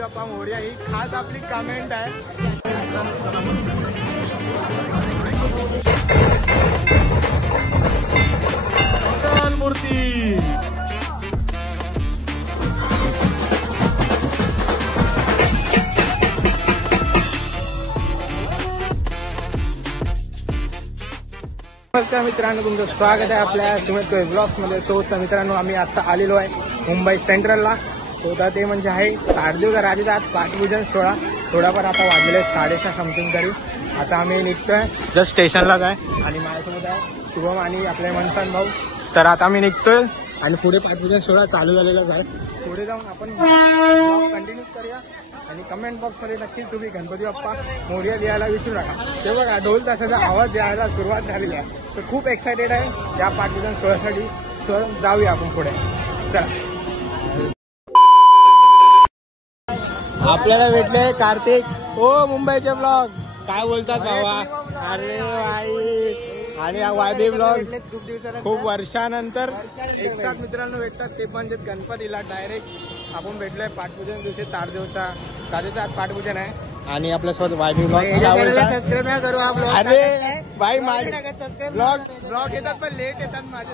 गणपती बाप्पा मोरया ही खास आपली कमेंट आहे. मूर्ती नमस्कार मित्रांनो, तुमचं स्वागत आहे आपल्या सुमित ब्लॉग्स मध्ये. सो तर मित्रांनो, आम्ही आता आलेलो आहे मुंबई सेंट्रलला. तो तर ते म्हणजे आहे ताडदेवचा राजाचा आज पाठपूजन सोहळा. थोडाफार आता वाजले 6:30 समथिंग तरी. आता आम्ही निघतोय जस्ट स्टेशनलाच आहे आणि माझ्यासोबत आहे शुभम आणि आपले मंथन भाऊ. तर आता आम्ही निघतोय आणि पुढे पाठपूजन सोहळा चालू झालेलाच आहे. पुढे जाऊन आपण कंटिन्यू करूया आणि कमेंट बॉक्समध्ये नक्की तुम्ही गणपती बाप्पा मोरया लिहायला विसरू नका. ते बघा ढोल तासाचा आवाज यायला सुरुवात झालेली आहे. तर खूप एक्सायटेड आहे या पाठपूजन सोहळ्यासाठी. तर जाऊया आपण पुढे, चला. आपल्याला भेटले कार्तिक ओ मुंबईचे ब्लॉग. काय बोलतात भावा? अरे भाई, आणि वायबी ब्लॉग खूप वर्षानंतर एक साथ मित्रांनो भेटतात, ते पण गणपतीला डायरेक्ट आपण भेटलोय पाठपूजन दिवशी. ताडदेवचा आज पाठपूजन आहे आणि आपल्यासोबत वायबी ब्लॉग. सबस्क्राईब नाही करू आप लोग. अरे भाई माझे ब्लॉग येतात पण लेट येतात माझे.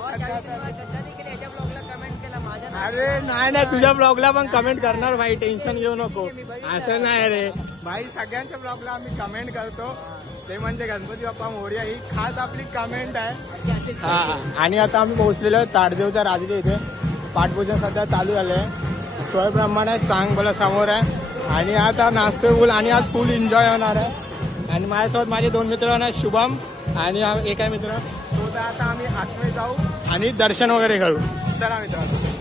अरे नाही तुझ्या ब्लॉगला पण कमेंट करणार भाई, टेन्शन घेऊ नको. असं नाही रे भाई, सगळ्यांच्या ब्लॉगला आम्ही कमेंट करतो. ते म्हणजे गणपती बाप्पा मोरया ही खास आपली कमेंट आहे. हा, आणि आता आम्ही पोहोचलेलो ताडदेवच्या राजाच्या इथे. पाठपूजन सध्या चालू झालंय. सोयप्रमाणे चांगलं समोर आहे आणि आता नाचतोय फुल आणि आज फुल एन्जॉय होणार आहे. आणि माझ्यासोबत माझे 2 मित्र आहेत, शुभम आणि एक आहे मित्र. तो तर आता आम्ही आतमध्ये जाऊ आणि दर्शन वगैरे करू. चला मित्रांनो.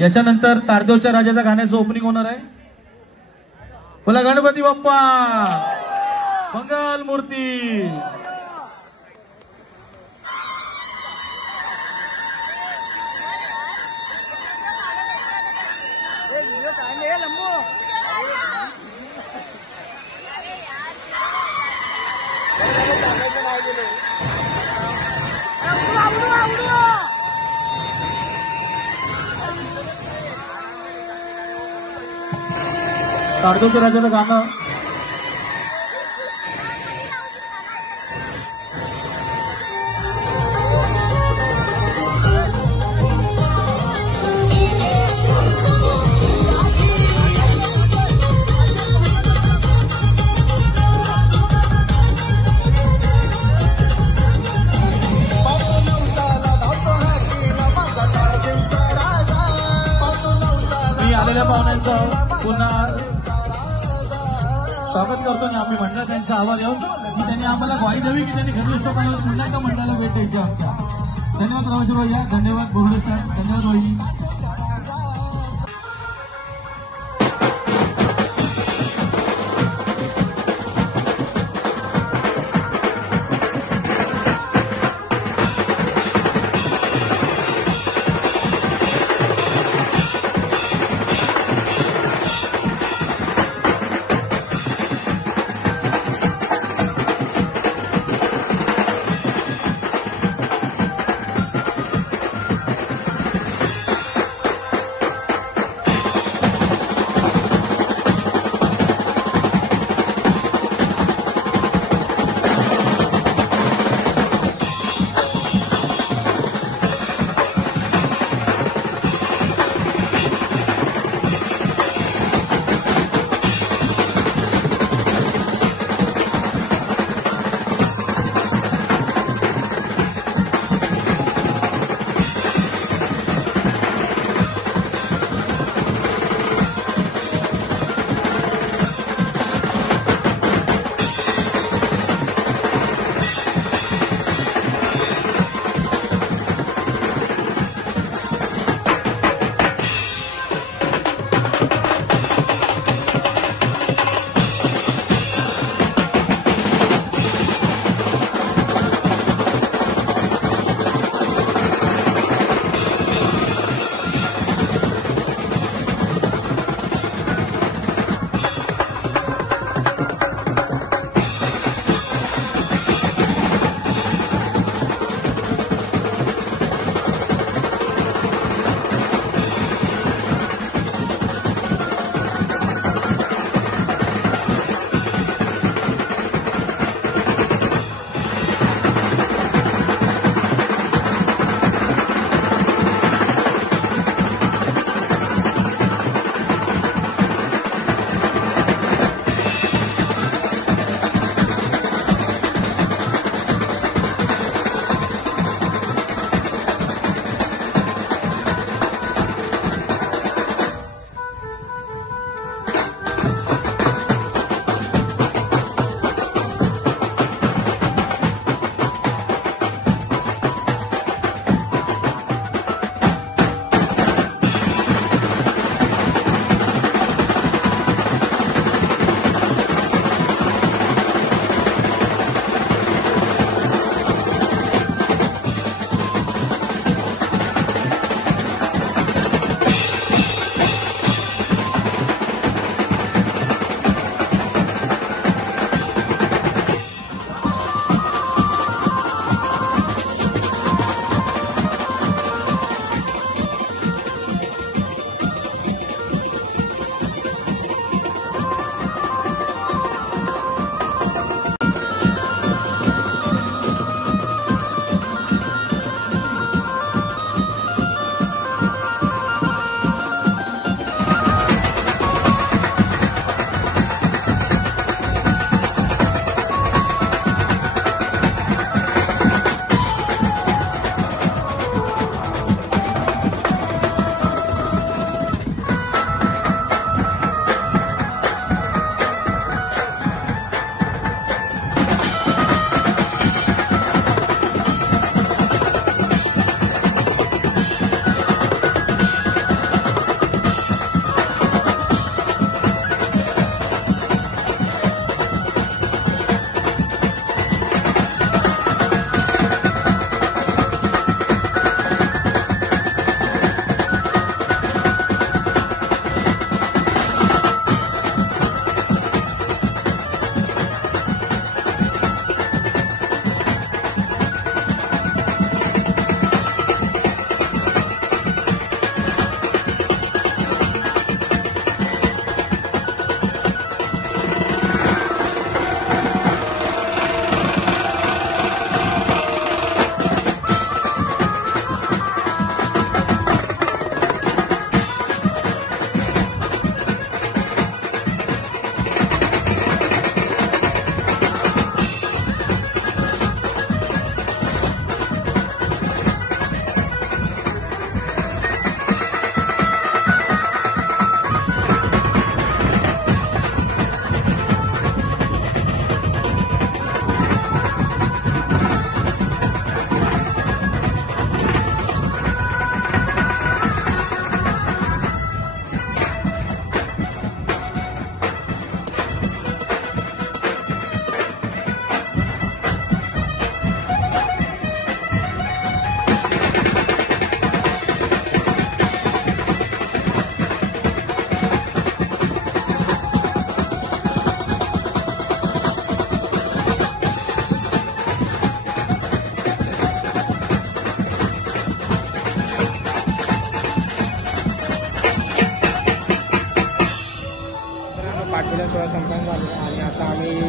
याच्यानंतर ताडदेवच्या राजाच्या गाण्याचं ओपनिंग होणार आहे. बोला गणपती बाप्पा मंगल मूर्ती. ताडदेवच्या राजाचं गाणं आलेल्या पाहुण्यांचं पुन्हा स्वागत करतो आणि आम्ही म्हणलं त्यांचा आवाज येऊन की त्यांनी आम्हाला ग्वाही द्यावी की त्यांनी घरी लोकांना पुन्हा एकदा मंडळाला भेट द्यायची आमच्या. धन्यवाद रावजी भैया, धन्यवाद बोर्डे सर, धन्यवाद वहिनी.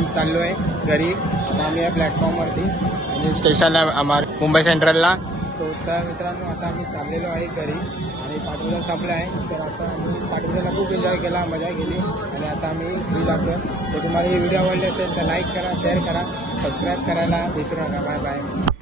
चाललो आहे घरी. आता आम्ही या प्लॅटफॉर्मवरती आणि स्टेशनला मुंबई सेंट्रलला. तर मित्रांनो आता आम्ही चाललेलो आहे घरी आणि पाठवून संपलं आहे. तर आता आम्ही पाठवूनला खूप एन्जॉय केला, मजा केली आणि आता आम्ही घरी जातो. तर तुम्हाला ही व्हिडिओ आवडली असेल तर लाईक करा, शेअर करा, सबस्क्राईब करायला विसरू नका. Bye bye.